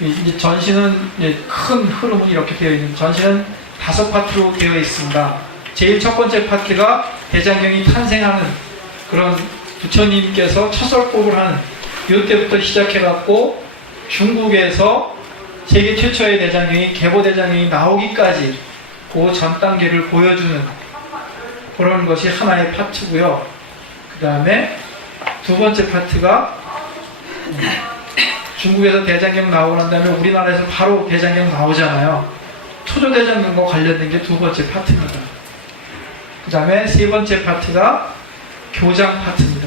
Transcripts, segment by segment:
이제 전시는 큰 흐름은 이렇게 되어 있는, 전시는 5파트로 되어 있습니다. 제일 첫 번째 파트가 대장경이 탄생하는 그런 부처님께서 첫설법을 하는 이때부터 시작해갖고 중국에서 세계 최초의 대장경이 개보대장경이 나오기까지 그 전 단계를 보여주는 그런 것이 하나의 파트고요. 그 다음에 두 번째 파트가 중국에서 대장경 나오고 난 다음에 우리나라에서 바로 대장경 나오잖아요. 초조대장경과 관련된 게 두 번째 파트입니다. 그 다음에 세 번째 파트가 교장 파트입니다.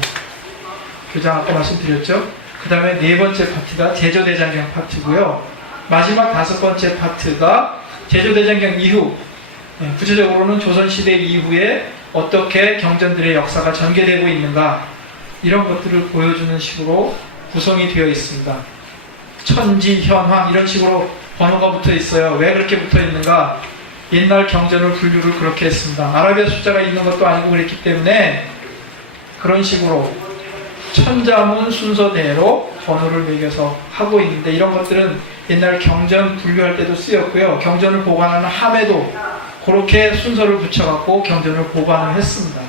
교장 아까 말씀드렸죠. 그 다음에 네 번째 파트가 제조대장경 파트고요. 마지막 다섯 번째 파트가 제조대장경 이후, 구체적으로는 조선시대 이후에 어떻게 경전들의 역사가 전개되고 있는가, 이런 것들을 보여주는 식으로 구성이 되어 있습니다. 천지, 현황 이런 식으로 번호가 붙어 있어요. 왜 그렇게 붙어 있는가? 옛날 경전을 분류를 그렇게 했습니다. 아라비아 숫자가 있는 것도 아니고 그랬기 때문에 그런 식으로 천자문 순서대로 번호를 매겨서 하고 있는데, 이런 것들은 옛날 경전 분류할 때도 쓰였고요. 경전을 보관하는 함에도 그렇게 순서를 붙여갖고 경전을 보관을 했습니다.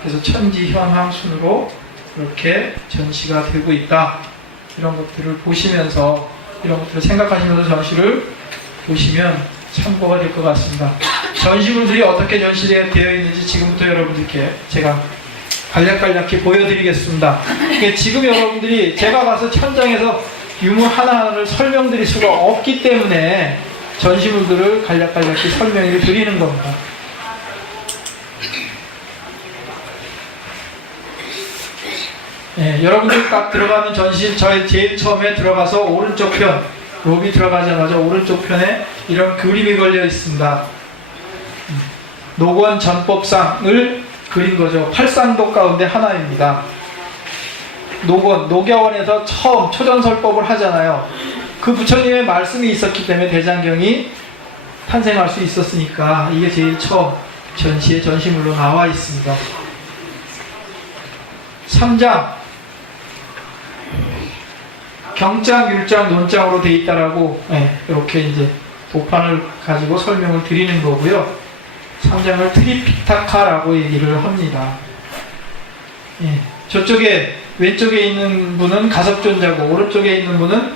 그래서 천지, 현황 순으로 이렇게 전시가 되고 있다. 이런 것들을 보시면서, 이런 것들을 생각하시면서 전시를 보시면 참고가 될 것 같습니다. 전시물들이 어떻게 전시되어 있는지 지금부터 여러분들께 제가 간략간략히 보여드리겠습니다. 그러니까 지금 여러분들이 제가 가서 천장에서 유물 하나하나를 설명드릴 수가 없기 때문에 전시물들을 간략간략히 설명을 드리는 겁니다. 여러분들이 딱 들어가는 전시, 저희 제일 처음에 들어가서 오른쪽 편, 로비 들어가자마자 오른쪽 편에 이런 그림이 걸려 있습니다. 녹원 전법상을 그린 거죠. 팔상도 가운데 하나입니다. 녹원, 녹야원에서 처음 초전설법을 하잖아요. 그 부처님의 말씀이 있었기 때문에 대장경이 탄생할 수 있었으니까 이게 제일 처음 전시의 전시물로 나와 있습니다. 3장 경장, 율장, 논장으로 되어 있다라고 이렇게 이제 도판을 가지고 설명을 드리는 거고요. 3장을 트리피타카라고 얘기를 합니다. 저쪽에 왼쪽에 있는 분은 가섭존자고 오른쪽에 있는 분은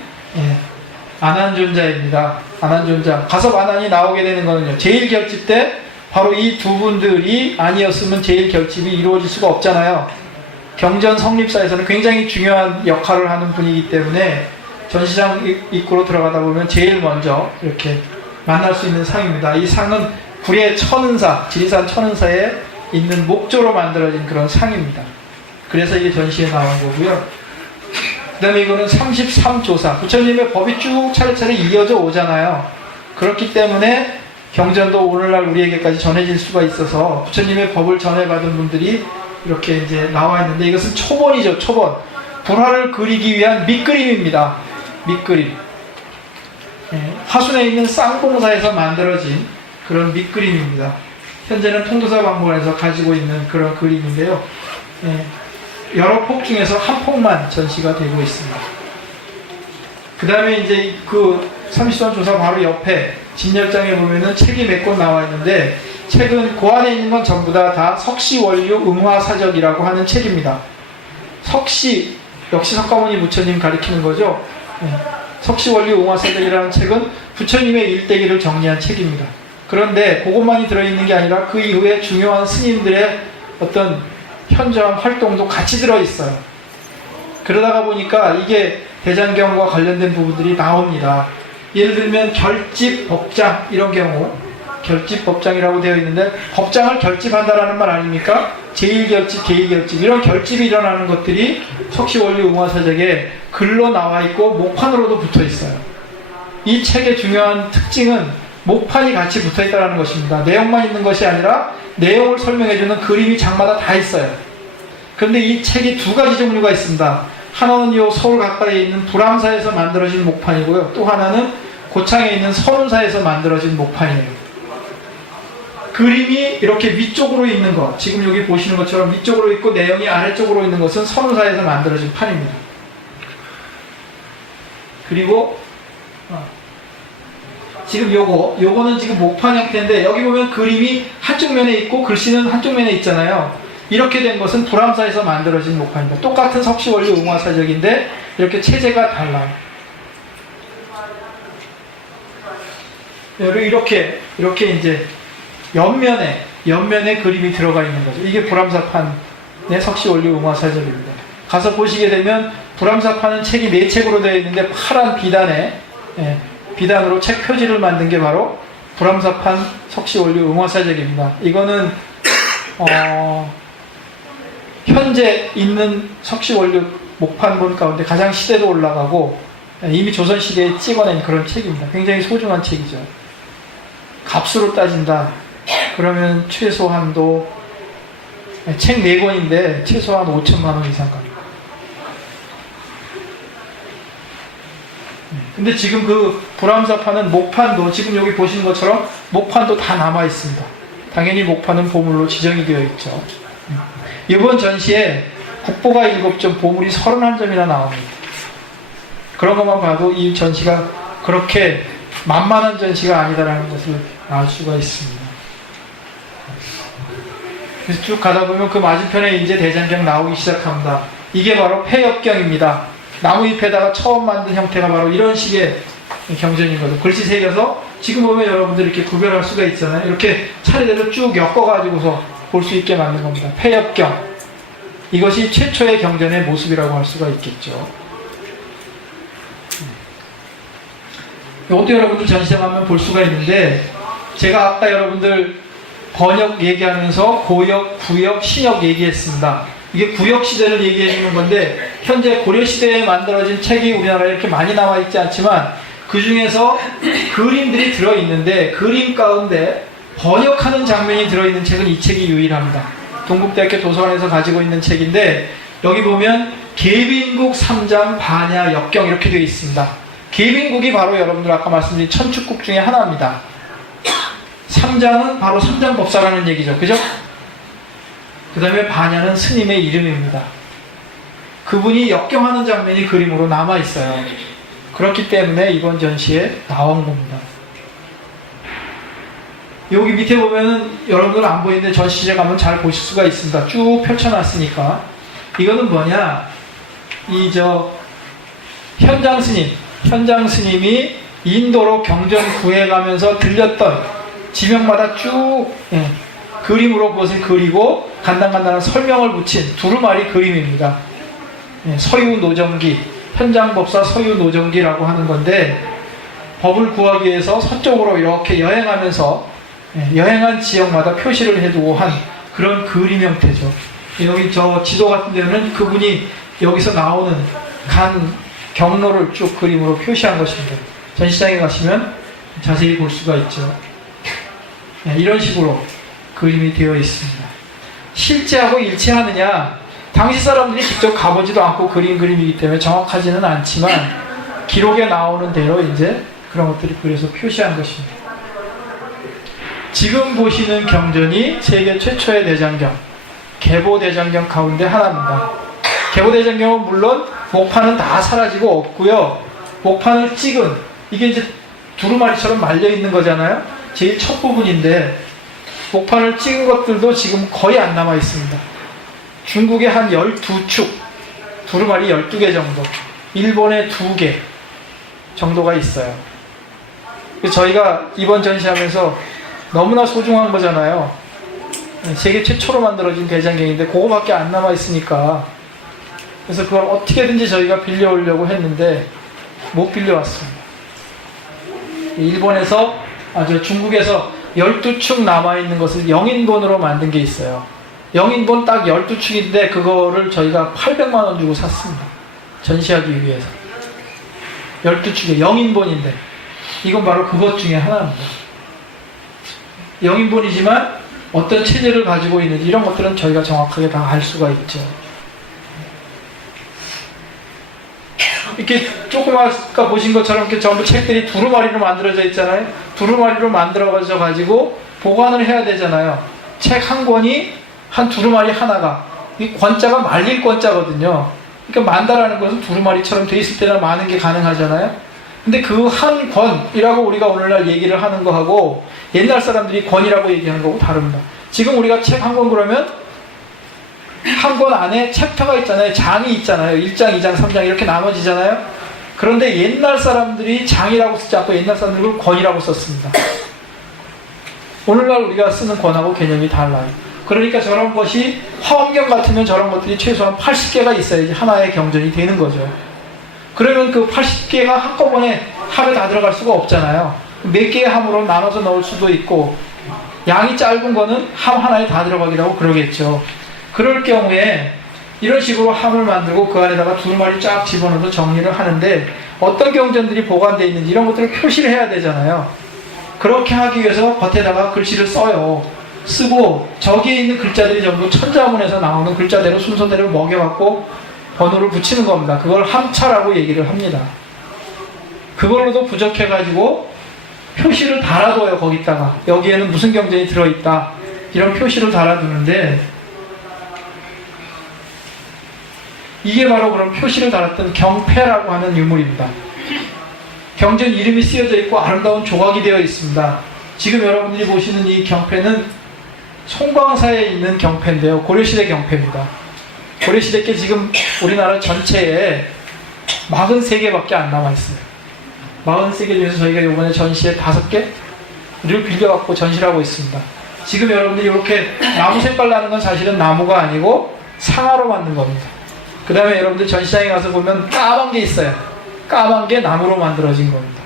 아난존자입니다. 아난존자. 가섭 아난이 나오게 되는 거는요, 제일결집 때 바로 이 두 분들이 아니었으면 제일결집이 이루어질 수가 없잖아요. 경전 성립사에서는 굉장히 중요한 역할을 하는 분이기 때문에 전시장 입구로 들어가다 보면 제일 먼저 이렇게 만날 수 있는 상입니다. 이 상은 불의 천은사, 지리산 천은사에 있는 목조로 만들어진 그런 상입니다. 그래서 이게 전시에 나온 거고요. 그 다음에 이거는 33조사, 부처님의 법이 쭉 차례차례 이어져 오잖아요. 그렇기 때문에 경전도 오늘날 우리에게까지 전해질 수가 있어서 부처님의 법을 전해받은 분들이 이렇게 이제 나와 있는데, 이것은 초본이죠. 초본. 불화를 그리기 위한 밑그림입니다. 밑그림. 화순에 있는 쌍봉사에서 만들어진 그런 밑그림입니다. 현재는 통도사 박물관에서 가지고 있는 그런 그림인데요. 여러 폭 중에서 한 폭만 전시가 되고 있습니다. 그 다음에 이제 그 30선 조사 바로 옆에 진열장에 보면은 책이 몇 권 나와 있는데, 책은 그 안에 있는 건 전부 다 석시원류 응화사적이라고 하는 책입니다. 석시, 역시 석가모니 부처님 가리키는 거죠. 석시원류 응화사적이라는 책은 부처님의 일대기를 정리한 책입니다. 그런데 그것만이 들어있는 게 아니라 그 이후에 중요한 스님들의 어떤 현저한 활동도 같이 들어있어요. 그러다가 보니까 이게 대장경과 관련된 부분들이 나옵니다. 예를 들면 결집, 법장 이런 경우, 결집, 법장이라고 되어 있는데, 법장을 결집한다라는 말 아닙니까? 제1결집, 제2결집 이런 결집이 일어나는 것들이 석시원류 응화사적에 글로 나와 있고 목판으로도 붙어 있어요. 이 책의 중요한 특징은 목판이 같이 붙어 있다는 것입니다. 내용만 있는 것이 아니라 내용을 설명해주는 그림이 장마다 다 있어요. 그런데 이 책이 두 가지 종류가 있습니다. 하나는 요 서울 가까이에 있는 불암사에서 만들어진 목판이고요. 또 하나는 고창에 있는 선운사에서 만들어진 목판이에요. 그림이 이렇게 위쪽으로 있는 것, 지금 여기 보시는 것처럼 위쪽으로 있고 내용이 아래쪽으로 있는 것은 선운사에서 만들어진 판입니다. 그리고 지금 요거는 지금 목판 형태인데 여기 보면 그림이 한쪽 면에 있고 글씨는 한쪽 면에 있잖아요. 이렇게 된 것은 불암사에서 만들어진 목판입니다. 똑같은 석시원리 웅화사적인데 이렇게 체제가 달라요. 이렇게 이제 옆면에 그림이 들어가 있는 거죠. 이게 불암사판의 석시원리 웅화사적입니다. 가서 보시게 되면 불암사판은 책이 4책으로 되어 있는데 파란 비단으로 책 표지를 만든 게 바로 불암사판 석시원리 웅화사적입니다. 이거는 현재 있는 석시원리 목판본 가운데 가장 시대도 올라가고 이미 조선시대에 찍어낸 그런 책입니다. 굉장히 소중한 책이죠. 값으로 따진다 그러면 최소한도 책 4권인데 최소한 5천만 원 이상 갑니다. 근데 지금 그 불암사판은 목판도 지금 여기 보시는 것처럼 목판도 다 남아 있습니다. 당연히 목판은 보물로 지정이 되어 있죠. 이번 전시에 국보가 7점, 보물이 31점이나 나옵니다. 그런 것만 봐도 이 전시가 그렇게 만만한 전시가 아니다라는 것을 알 수가 있습니다. 그래서 쭉 가다 보면 그 맞은편에 이제 대장경 나오기 시작합니다. 이게 바로 폐엽경입니다. 나무잎에다가 처음 만든 형태가 바로 이런 식의 경전인 거죠. 글씨 새겨서 지금 보면 여러분들 이렇게 구별할 수가 있잖아요. 이렇게 차례대로 쭉 엮어가지고서 볼 수 있게 만든 겁니다. 폐엽경. 이것이 최초의 경전의 모습이라고 할 수가 있겠죠. 이것도 여러분들 전시장 가면 볼 수가 있는데 제가 아까 여러분들 번역 얘기하면서 고역, 구역, 신역 얘기했습니다. 이게 구역 시대를 얘기해 주는 건데 현재 고려 시대에 만들어진 책이 우리나라에 이렇게 많이 나와 있지 않지만 그 중에서 그림들이 들어있는데 그림 가운데 번역하는 장면이 들어있는 책은 이 책이 유일합니다. 동국대학교 도서관에서 가지고 있는 책인데 여기 보면 계빈국 3장 반야 역경 이렇게 되어 있습니다. 계빈국이 바로 여러분들 아까 말씀드린 천축국 중에 하나입니다. 3장은 바로 삼장법사라는 얘기죠. 그죠? 그 다음에 반야는 스님의 이름입니다. 그분이 역경하는 장면이 그림으로 남아있어요. 그렇기 때문에 이번 전시에 나온 겁니다. 여기 밑에 보면은 여러분들 안 보이는데 전시제 가면 잘 보실 수가 있습니다. 쭉 펼쳐놨으니까. 이거는 뭐냐? 현장 스님이 인도로 경전 구해가면서 들렸던 지명마다 쭉 그림으로 그것을 그리고 간단한 설명을 붙인 두루마리 그림입니다. 서유노정기, 현장법사 서유노정기라고 하는 건데 법을 구하기 위해서 서쪽으로 이렇게 여행한 지역마다 표시를 해두고 한 그런 그림 형태죠. 여기 저 지도 같은 데는 그분이 여기서 나오는 간 경로를 쭉 그림으로 표시한 것입니다. 전시장에 가시면 자세히 볼 수가 있죠. 이런 식으로 그림이 되어 있습니다. 실제하고 일치하느냐? 당시 사람들이 직접 가보지도 않고 그린 그림이기 때문에 정확하지는 않지만 기록에 나오는 대로 이제 그런 것들이 그려서 표시한 것입니다. 지금 보시는 경전이 세계 최초의 대장경, 계보대장경 가운데 하나입니다. 계보대장경은 물론 목판은 다 사라지고 없고요. 목판을 찍은 이게 이제 두루마리처럼 말려 있는 거잖아요. 제일 첫 부분인데 목판을 찍은 것들도 지금 거의 안 남아 있습니다. 중국에 한 12축, 두루마리 12개 정도, 일본에 2개 정도가 있어요. 저희가 이번 전시하면서 너무나 소중한 거잖아요. 세계 최초로 만들어진 대장경인데 그거밖에 안 남아 있으니까 그래서 그걸 어떻게든지 저희가 빌려오려고 했는데 못 빌려왔습니다. 중국에서 12축 남아있는 것을 영인본으로 만든 게 있어요. 영인본 딱 12축인데 그거를 저희가 800만 원 주고 샀습니다. 전시하기 위해서. 12축에 영인본인데 이건 바로 그것 중에 하나입니다. 영인본이지만 어떤 체제를 가지고 있는지 이런 것들은 저희가 정확하게 다 알 수가 있죠. 이렇게 조금 아까 보신 것처럼 이렇게 전부 책들이 두루마리로 만들어져 있잖아요. 두루마리로 만들어져 가지고 보관을 해야 되잖아요. 책 한 권이 한 두루마리 하나가 이 권자가 말릴 권자거든요. 그러니까 만다라는 것은 두루마리처럼 돼 있을 때나 많은 게 가능하잖아요. 근데 그 한 권이라고 우리가 오늘날 얘기를 하는 거하고 옛날 사람들이 권이라고 얘기하는 거하고 다릅니다. 지금 우리가 책 한 권 그러면 한 권 안에 챕터가 있잖아요. 장이 있잖아요. 1장, 2장, 3장 이렇게 나눠지잖아요. 그런데 옛날 사람들이 장이라고 쓰지 않고 옛날 사람들은 권이라고 썼습니다. 오늘날 우리가 쓰는 권하고 개념이 달라요. 그러니까 저런 것이 화엄경 같으면 저런 것들이 최소한 80개가 있어야지 하나의 경전이 되는 거죠. 그러면 그 80개가 한꺼번에 함에 다 들어갈 수가 없잖아요. 몇 개의 함으로 나눠서 넣을 수도 있고 양이 짧은 거는 함 하나에 다 들어가기도 하고 그러겠죠. 그럴 경우에 이런 식으로 함을 만들고 그 안에다가 두루마리 쫙 집어넣어서 정리를 하는데 어떤 경전들이 보관되어 있는지 이런 것들을 표시를 해야 되잖아요. 그렇게 하기 위해서 겉에다가 글씨를 써요. 쓰고 저기에 있는 글자들이 전부 천자문에서 나오는 글자대로 순서대로 먹여갖고 번호를 붙이는 겁니다. 그걸 함차라고 얘기를 합니다. 그걸로도 부족해가지고 표시를 달아둬요. 거기다가 여기에는 무슨 경전이 들어있다 이런 표시를 달아두는데 이게 바로 그런 표시를 달았던 경패라고 하는 유물입니다. 경전 이름이 쓰여져 있고 아름다운 조각이 되어 있습니다. 지금 여러분들이 보시는 이 경패는 송광사에 있는 경패인데요. 고려시대 경패입니다. 고려시대 게 지금 우리나라 전체에 43개밖에 안 남아있어요. 43개 중에서 저희가 이번에 전시에 5개를 빌려갖고 전시를 하고 있습니다. 지금 여러분들이 이렇게 나무 색깔 나는 건 사실은 나무가 아니고 상아로 만든 겁니다. 그 다음에 여러분들 전시장에 가서 보면 까만 게 있어요. 까만 게 나무로 만들어진 겁니다.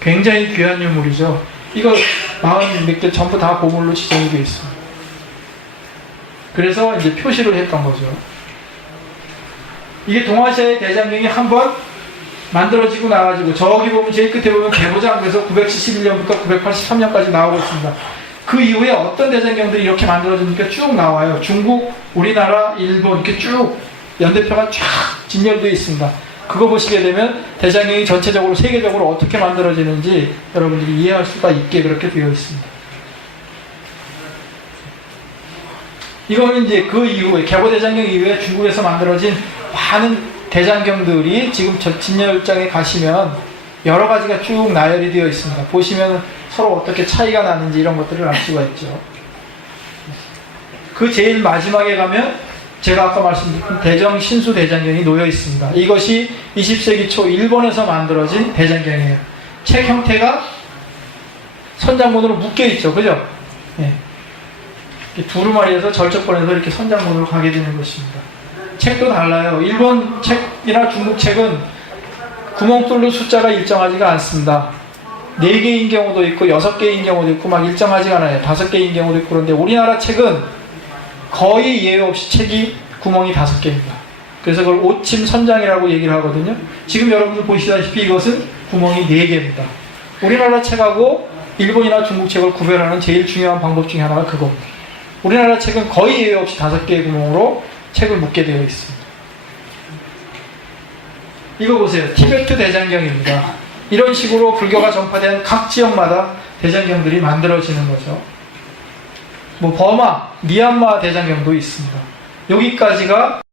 굉장히 귀한 유물이죠. 이거 40몇 개 전부 다 보물로 지정이 되어 있습니다. 그래서 이제 표시를 했던 거죠. 이게 동아시아의 대장경이 한번 만들어지고 나가지고 저기 보면 제일 끝에 보면 개보장에서 971년부터 983년까지 나오고 있습니다. 그 이후에 어떤 대장경들이 이렇게 만들어지니까 쭉 나와요. 중국, 우리나라, 일본 이렇게 쭉 연대표가 쫙 진열되어 있습니다. 그거 보시게 되면 대장경이 전체적으로 세계적으로 어떻게 만들어지는지 여러분들이 이해할 수가 있게 그렇게 되어 있습니다. 이거는 이제 그 이후에 개보대장경 이후에 중국에서 만들어진 많은 대장경들이 지금 저 진열장에 가시면 여러 가지가 쭉 나열이 되어 있습니다. 보시면 서로 어떻게 차이가 나는지 이런 것들을 알 수가 있죠. 그 제일 마지막에 가면 제가 아까 말씀드린 대정신수 대장경이 놓여 있습니다. 이것이 20세기 초 일본에서 만들어진 대장경이에요. 책 형태가 선장본으로 묶여 있죠. 그죠? 네. 두루마리에서 절적본에서 이렇게 선장본으로 가게 되는 것입니다. 책도 달라요. 일본 책이나 중국 책은 구멍 뚫는 숫자가 일정하지가 않습니다. 4개인 경우도 있고 6개인 경우도 있고 막 일정하지가 않아요. 5개인 경우도 있고. 그런데 우리나라 책은 거의 예외 없이 책이 구멍이 5개입니다. 그래서 그걸 오침 선장이라고 얘기를 하거든요. 지금 여러분들 보시다시피 이것은 구멍이 4개입니다. 우리나라 책하고 일본이나 중국 책을 구별하는 제일 중요한 방법 중에 하나가 그겁니다. 우리나라 책은 거의 예외 없이 5개의 구멍으로 책을 묶게 되어 있습니다. 이거 보세요. 티베트 대장경입니다. 이런 식으로 불교가 전파된 각 지역마다 대장경들이 만들어지는 거죠. 뭐 버마, 미얀마 대장경도 있습니다. 여기까지가